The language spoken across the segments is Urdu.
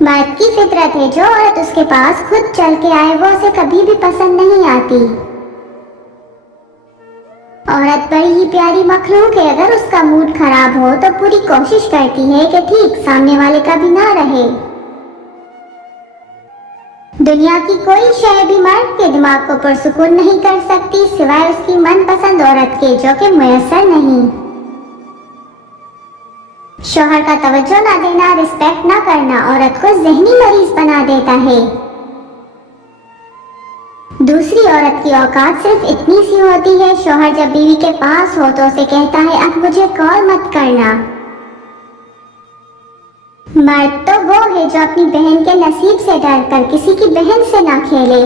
مرد کی فطرت ہے جو عورت اس کے پاس خود چل کے آئے وہ اسے کبھی بھی پسند نہیں آتی۔ عورت بڑی ہی پیاری مخلوق ہے، اگر اس کا موڈ خراب ہو تو پوری کوشش کرتی ہے کہ ٹھیک سامنے والے کا بھی نہ رہے۔ دنیا کی کوئی شے بھی مرد کے دماغ کو پرسکون نہیں کر سکتی سوائے اس کی من پسند عورت کے، جو کہ میسر نہیں۔ شوہر کا توجہ نہ دینا، رسپیکٹ نہ کرنا عورت کو ذہنی مریض بنا دیتا ہے۔ دوسری عورت کی اوقات صرف اتنی سی ہوتی ہے، شوہر جب بیوی کے پاس ہو تو اسے کہتا ہے اب مجھے کال مت کرنا۔ مرد تو وہ ہے جو اپنی بہن کے نصیب سے ڈر کر کسی کی بہن سے نہ کھیلے۔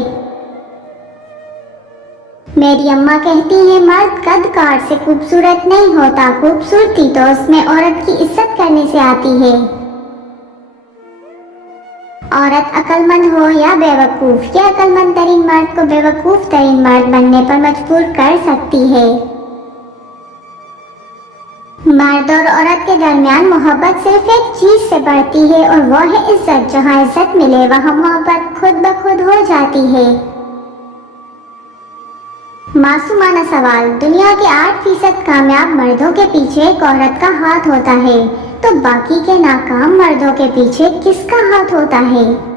میری اماں کہتی ہیں مرد قد کاٹ سے خوبصورت نہیں ہوتا، خوبصورتی تو اس میں عورت کی عزت کرنے سے آتی ہے۔ عورت عقل مند ہو یا بے وقوف، یہ عقل مند ترین مرد کو بے وقوف ترین مرد بننے پر مجبور کر سکتی ہے۔ مرد اور عورت کے درمیان محبت صرف ایک چیز سے بڑھتی ہے اور وہ ہے عزت۔ جہاں عزت ملے وہاں محبت خود بخود ہو جاتی ہے۔ معصومانہ سوال، دنیا کے 8% کامیاب مردوں کے پیچھے ایک عورت کا ہاتھ ہوتا ہے، تو باقی کے ناکام مردوں کے پیچھے کس کا ہاتھ ہوتا ہے؟